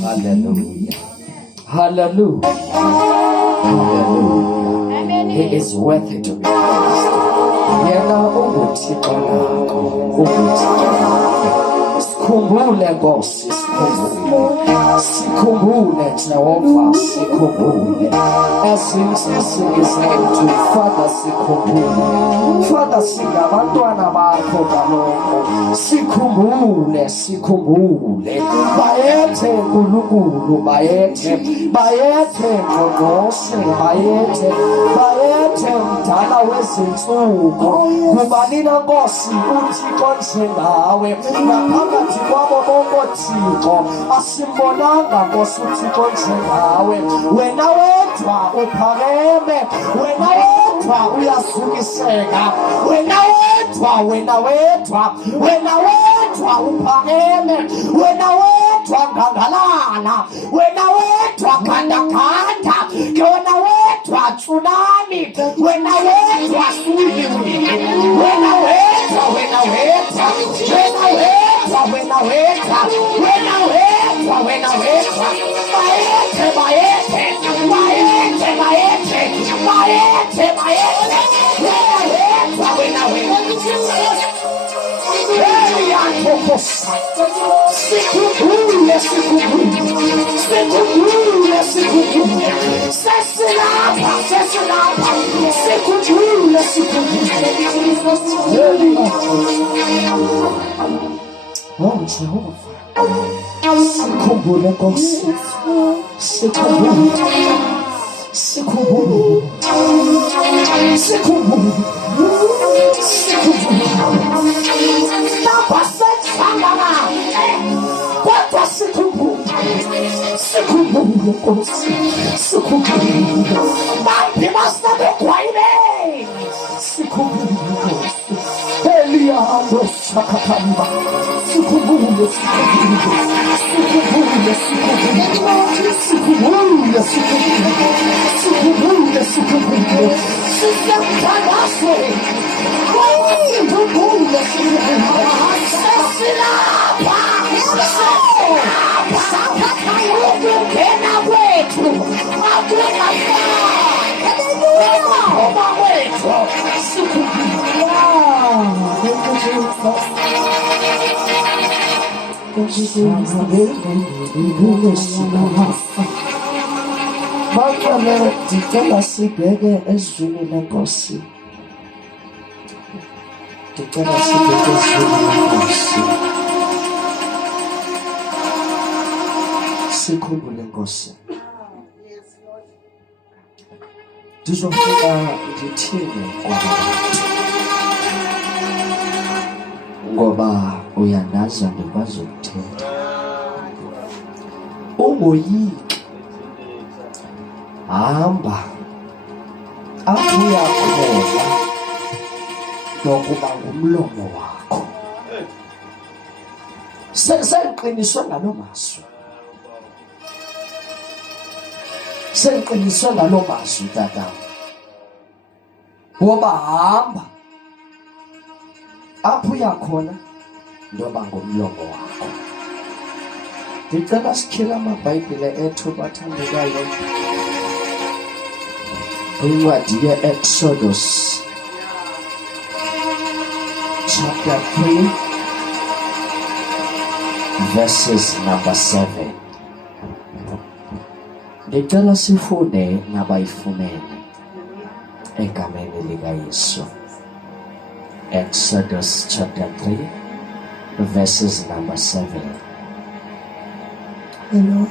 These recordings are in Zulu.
Hallelujah. Hallelujah. He is worthy to be praised. Sikhumbule Nkosi, sikhumbule Jehova, sikhumbule as we sing his name to Father, sikhumbule Father, singabantwana bakho kaloko, sikhumbule bayethe nkulunkulu, bayethe ngqongqoshe, bayethe mdala wezinsuku, ngubani na Nkosi uThixo njengawe, naphakathi kwabo bonke Thixo asimbonanga Nkosi uThixo njengawe. Wena wedwa uphakeme, wena wedwa uyasukiseka, wena wedwa uphakeme, wena wedwa ngangalala, wena wedwa gandaganda, wena wedwa tsunami, wena wedwa suliwi, wena wedwa Oh Jehovah, sikhumbule Nkosi, sikhumbule Bakale dicela sibheke ezweni leNkosi, dicela sibheke ezweni leNkosi, sikhumbule Nkosi. Ndizofika ndithini ngoba uyanaza ndikwazi ukuthetha. Ungoyiki, hamba apho uya khona nokuba ngumlomo wakho. Sengiqiniswe ngaloo mazwi, sengiqiniswe ngaloo mazwi tata, ngoba hamba apho uyakhona ndoba ngomlomo wakho. Ndicela sityhile amabhayibhile ethu bathandekayo kwincwadi ye-Exodus chapter 3 verses number 7. Ndicela sifunde nabayifumene egameni likaYesu. Exodus chapter 3 verses number 7. Hallelujah.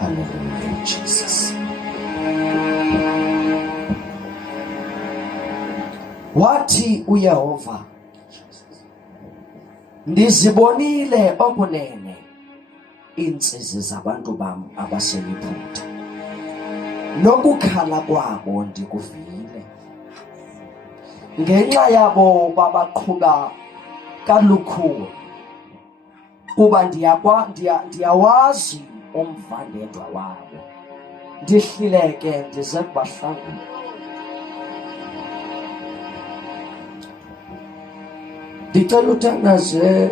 Hallelujah, Jesus. Wathi uYehova, ndizibonile okunene iintsizi zabantu bam abaseliphutha, nokukhala kwabo ndikuvile. Ngenxa yabo babaqhuba kalukhulu, kuba ndiyawazi umvandedwa wabo, ndihlileke ndize kubahlangula. Ndicela uthandaze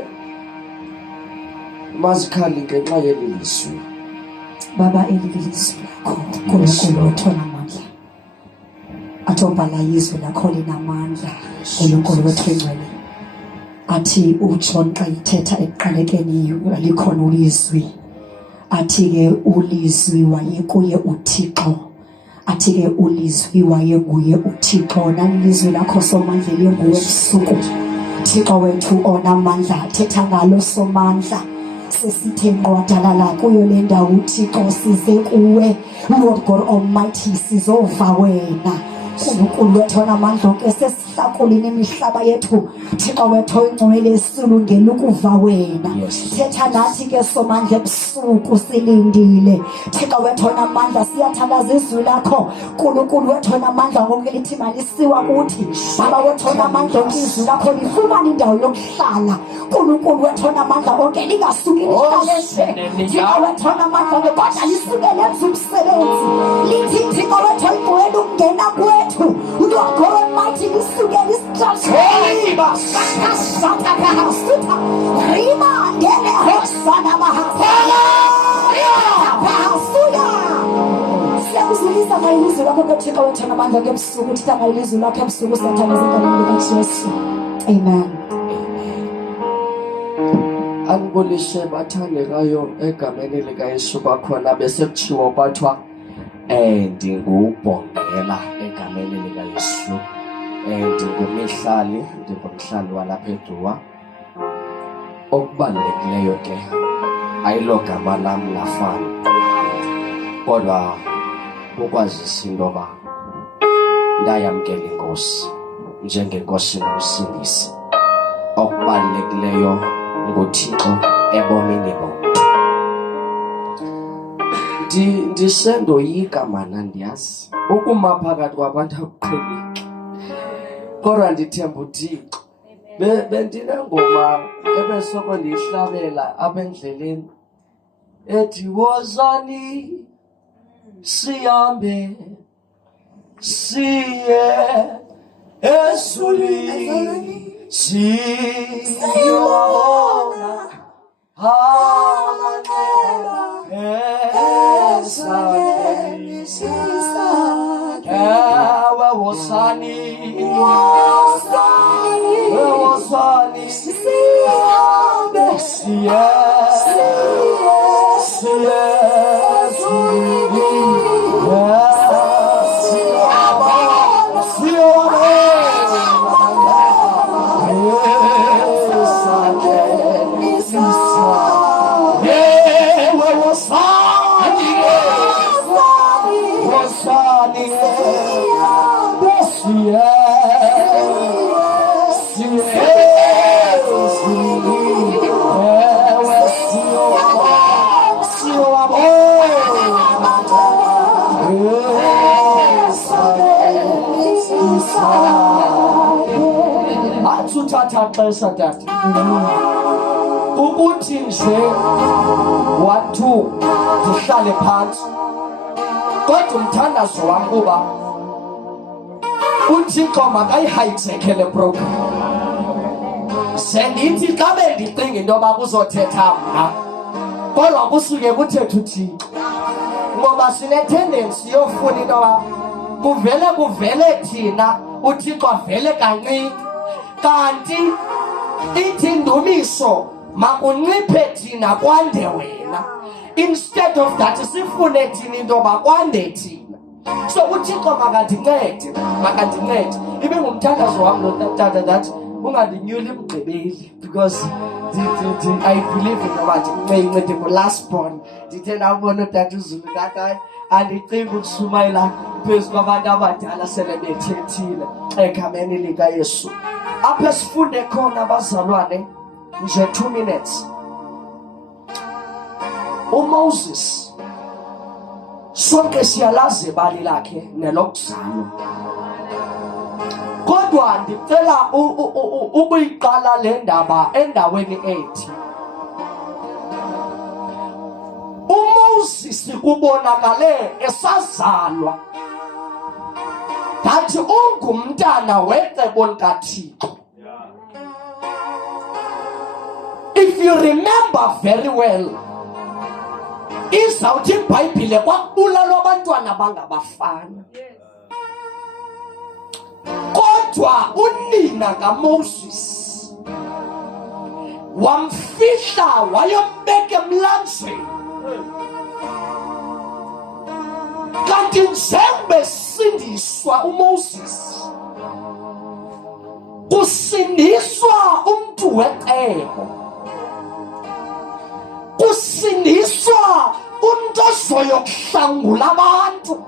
mazikhali ngenxa yeli lizwi. Baba, eli lizwi lakho uNkulunkulu othona amandla, atobhala izwi lakho linamandla uNkulunkulu wethu engcwele. Athi uJohn xa ithetha ekuqalekeni likhona ulizwi, athi-ke ulizwi wayekuye uThixo, athi-ke ulizwi wayenguye uThixo. Nalilizwi lakho somandla linguwe ebusuku Thixo wethu onamandla, thetha ngalo somandla. Sesithe nqwadalala kuyo le ndawo uThixo, size kuwe Lord God Almighty, sizova wena uNkulunkulu wethu onamandla onke. Sesihlakulile imihlaba yethu Thixo wethu oyingcwele, silungele ukuva wena. Thetha nathi ke somandla ebusuku, silindile Thixo wethu onamandla. Siyathandaza izwi lakho uNkulunkulu wethu onamandla onke lithi malisiwa kuthi. Baba wethu onamandla onke, izwi lakho lifumana indawo yokuhlala uNkulunkulu wethu onamandla onke, lingasuki lihlale nje Thixo wethu onamandla onke, kodwa lisuke lenze umsebenzi. Lithi Thixo wethu oyingcwele ukungena kwethu Lord God Almighty, lisuke lisithathe sakasata bahasuta rima ngene hosana bahasuya bahasuya. Siyakuzilisa ngayilizwi lakho ke Thixo wethu onamandla ke ebusuku, thitha ngayilizwi lakho ebusuku, siyathandaza egameni likaJesu. Amen. Angibulise bathandekayo egameni likaYesu. Bakhona besekutshiwo kwathiwa ndingubhongela egameni likaYesu. Ndingumhlali walapha eDuwa. Okubalulekileyo ke ayilo gama lam lafana, kodwa ukwazisa into yoba ndayamkela iNkosi njengeNkosi nomsindisi. Okubalulekileyo nguThixo ebomini bam. Ndisendoyika mana, ndiyazi ukuma phakathi kwabantu abuqhilika, kodwa ndithemba uThixo. Bendinengoma ebesoko ndiyihlabela apha endleleni ethi, wozani sihambe siye ezulwini siyobona amanxeba esakeni sakhe. Ewe wozani sihambe siye ezulwini athuthatha xesha tata ukuthi nje wathu ndihlale phantsi, kodwa umthandazo wam kuba uThixo makayihayijekhe le program. sendithi xa bendicinga into yoba kuzothetha mna kodwa kusuke kuthetha uThixo, ngoba sine-tendency yofuna into yoba kuvele thina uThixo avele kancinci, kanti ithi indumiso makunciphe thina kwande wena, instead of that sifune thina into yoba kwande thina. So uThixo makandincede ibe ngumthandazo wam lo tata that ungandinyuli emgqibeli, because I believe in yoba ndimncede ku-last born. Ndithe ndabona utata uZulu that andicinga ukushumayela phezu kwabantu abadala sele bethethile egameni likaYesu. Apha sifunde khona bazalwane nje 2 minutes. uMoses sonke siyalazi ibali lakhe nelokuzalwa, kodwa ndicela ukuyiqala le ndaba endaweni ethi uMoses kubonakale esazalwa ngathi ungumntana wecebo likaThixo. If you remember very well, izawuthi iBhayibhile kwakubulalwa abantwana bangabafana, kodwa unina kaMoses wamfihla wayombeka emlanjeni. Kanti njengoba sindiswa uMoses, kusindiswa umntu wecebo, kusindiswa umntu ozoyokuhlangula abantu.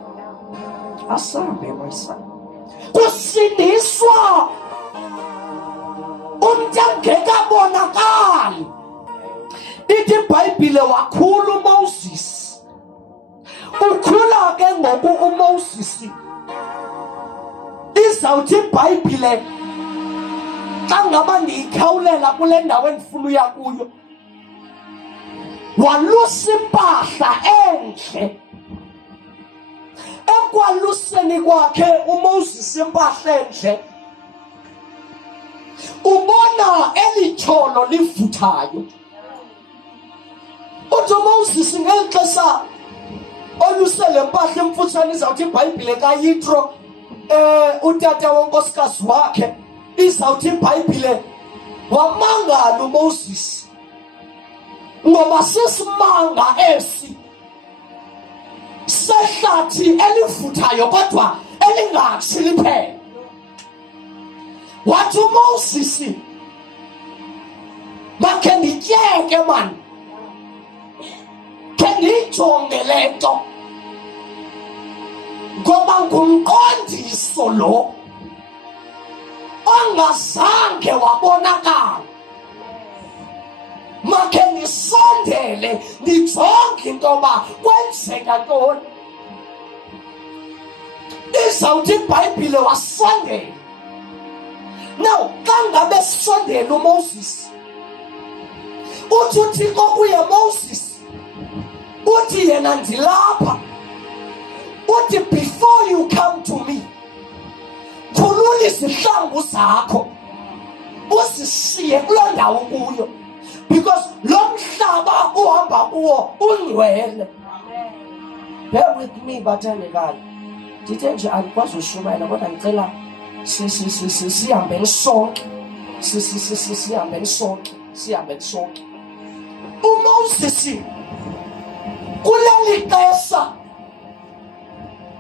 Asambe wayisa, kusindiswa umntu angekabonakali. Ithi iBhayibhile wakhula uMoses. Ukhula ke ngoku uMoses, izawuthi iBhayibhile xa ngaba ndiyikhawulela kule ndawo endifuna uya kuyo, walusa impahla enhle. Ekwaluseni kwakhe uMoses impahla enhle, ubona elityholo livuthayo. Uthi uMoses ngeli xesha olusele impahla emfutshane, izawuthi iBhayibhile kaYitro utata wonkosikazi wakhe, izawuthi iBhayibhile wamangala uMoses, ngoba sisimanga esi sehlathi elivuthayo kodwa elingatshi liphele. Wathi uMoses, makhe ndityeke mani, khe ndiyijonge le nto, ngoba ngumqondiso lo ongazange wabonakala. Makhe ndisondele ndijonge into yoba kwenzeka ntoni. Izawuthi iBhayibhile wasondela. Now xa ngabe sondela uMoses, uthi uThixo kuye Moses, uthi yena ndilapha, uthi before you come to me, khulula izihlangu zakho uzishiye kuloo ndawo kuyo, because lo mhlaba uhamba kuwo ungcwele. Bear with me bathandekayo, ndithe nje andikwazi ushumayela kodwa ndicela sihambeni sonke, sihambeni sonke. uMoses kuleli xesha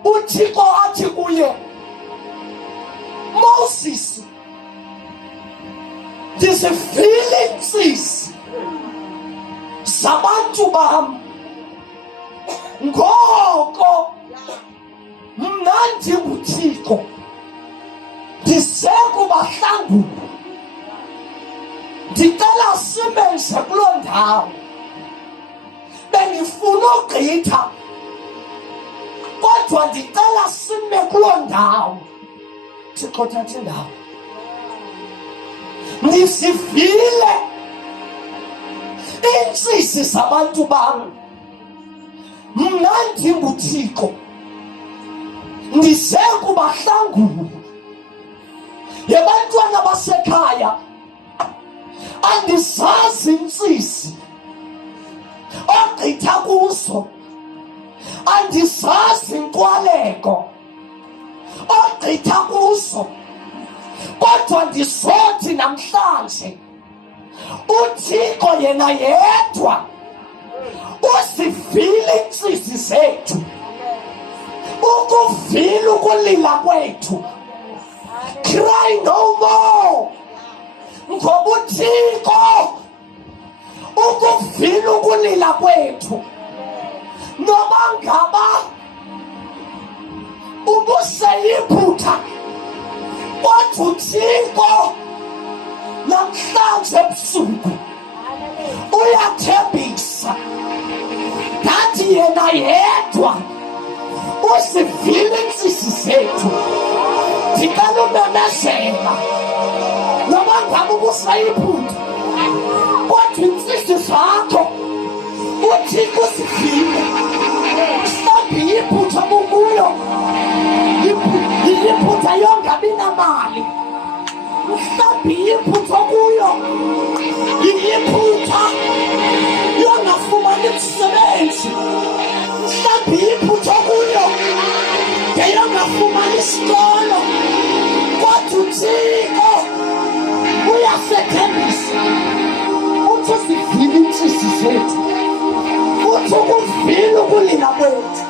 uThixo athi kuye, Moses, ndizivile iintsizi zabantu bam, ngoko mna ndinguThixo ndize kubahlangula. Ndicela simenze kuloo ndawo, bendifuna ugqitha kodwa ndicela sime kuloo ndawo. Thixo thatha indawo, ndizivile iintsizi zabantu bam, mna ndinguThixo ndize kubahlangula. Yebantwana basekhaya, andisazi insisi ogqitha kuzo, andisazi inkwaleko ogqitha kuzo, kodwa ndisothi namhlanje uThixo yena yedwa usivile insisi zethu, ukuvile ukulila kwethu. Cry no more, ngoba uThixo ukuvile ukulila kwethu. Noma ngaba ubuseyiphutha, kodwa uThixo namhlanje ebusuku uyathembisa ngathi yena yedwa usivile insisi zethu. Ndikalumemezela noma ngabe ubuseyiphutha, kodwa insisi zakho uThixo usivile. Mhlawumbi iphutha kuyo iphutha yongabi namali, mhlawumbi iphutha kuyo iphutha yongafumani msebenzi, mhlawumbi iphutha kuyo ngeyongafumani isikolo, kodwa uThixo uyasethembisa uthi usivile insisi zethu, uthi ukuvile ukulila kwethu,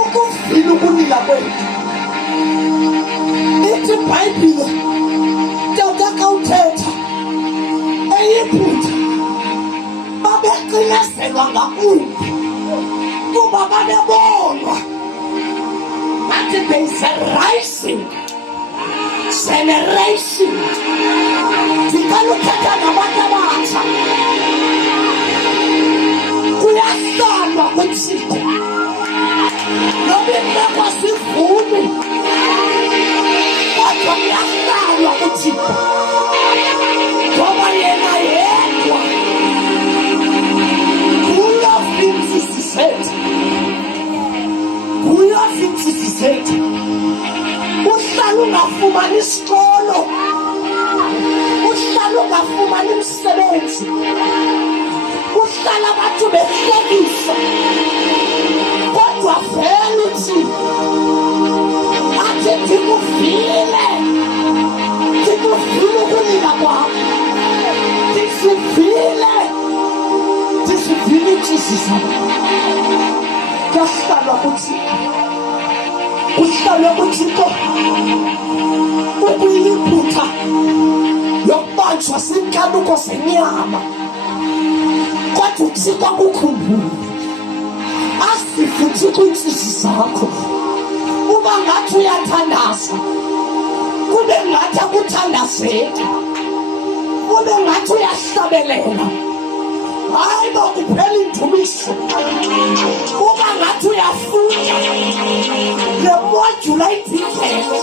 ukuvile ukulila kwethu. Ithi iBhayibhile tawutaka uthetha eyiphutha babeqinezelwa ngakumbi kuba babebonwa ngathi there is a rising generation. Ndikaluthetha nabantu abatsha, kuyahlalwa kuThixo noma imeko sivumi, kodwa kuyahlalwa kuThixo ngoba yena yedwa uyovila insisi zethu, uyovila insisi zethu. Uhlala ungafumani isikolo, uhlala ungafumani umsebenzi, uhlala abantu behlekisa, kodwa vele uthi athi ndikuvile ukulila kwakho, ndisivile insisi zakho. Kuyahlalwa kuThixo, kuhlalwa kuThixo ukuyiphutha yokubanjwa zinkanuko zenyama, kodwa uThixo akukhumbule asive uThixo insisi zakho. Uba ngathi uyathandaza, kube ngathi akuthandazeki, kube ngathi uyahlabelela, hayi bokuphela indumiso. Uba ngathi uyafunda, le module ayidingele,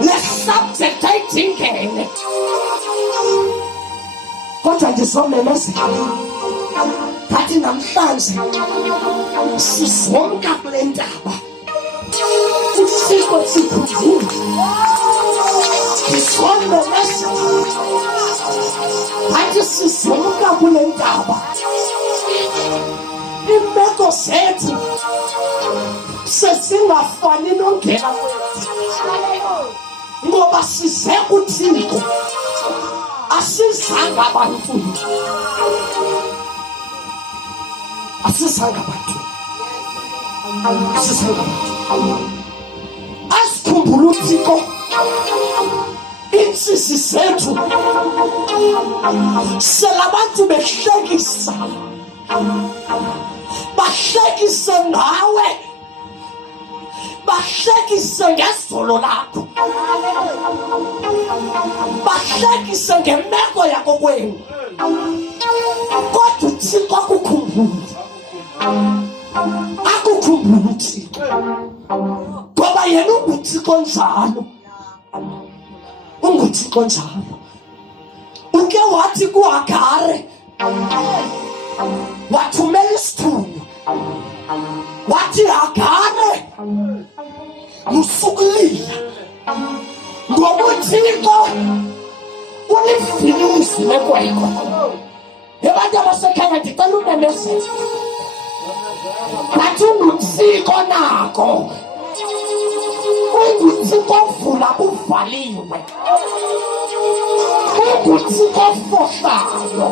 le subject ayidingele, kodwa ndizomemezela ngathi namhlanje sizonka kule ndaba uThixo sikhumbule. Ndizomemezela ngathi sizonka kule ndaba imeko zethu sesingafani nongena kwethu, ngoba size kuThixo, asizanga bantwini, asizanga bantwini, asizanga bantwini. Asikhumbule uThixo insisi zethu, selabantu behlekisa, bahlekise ngawe, bahlekise ngezolo lakho, bahlekise ngemeko yakho kwenu, kodwa uThixo akukhumbule, akukhumbule uThixo, ngoba yena unguThixo njalo, unguThixo njalo. Uke wathi kuHagari, wathumela isithunywa, wathi Hagari usukulila, ngoba uThixo ulifile uzime kwekho yabantu abasekhaya ndicela umemezela bathi unguThixo nako unguThixo ovula uvaliwe unguThixo ofohlayo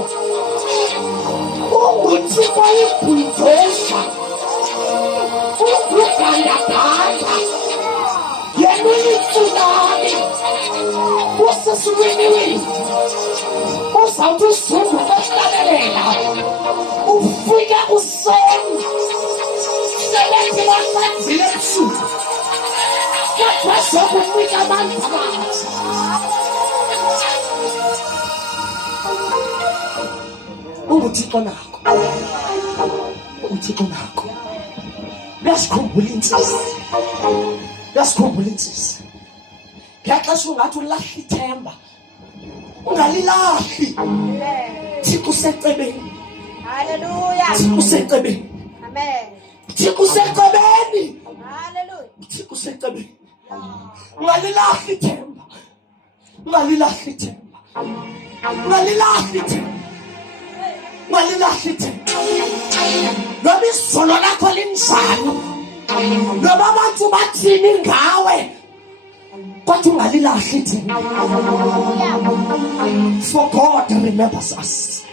unguThixo ibhidesa ungugandaganda yena uyitsunami useswini uzawuthi uzungu esihlabelela ufike useni sebenzi basanzile ebusuku kodwa sokufika abantu abatsha unguThixo nako unguThixo nako uyasikhumbula insizwa uyasikhumbula insizwa ngiyaxesha ungathi ulahla ithemba ungalilahli Thixo usecebeni Hallelujah. Thixo usecebeni Amen. Thixo usecebeni Hallelujah. Thixo usecebeni ungalilahli ithemba ungalilahli ithemba ungalilahli ithemba ungalilahli ithemba noma izolo lakho linjani noma abantu bathini ngawe kodwa ungalilahli ithemba for God remembers us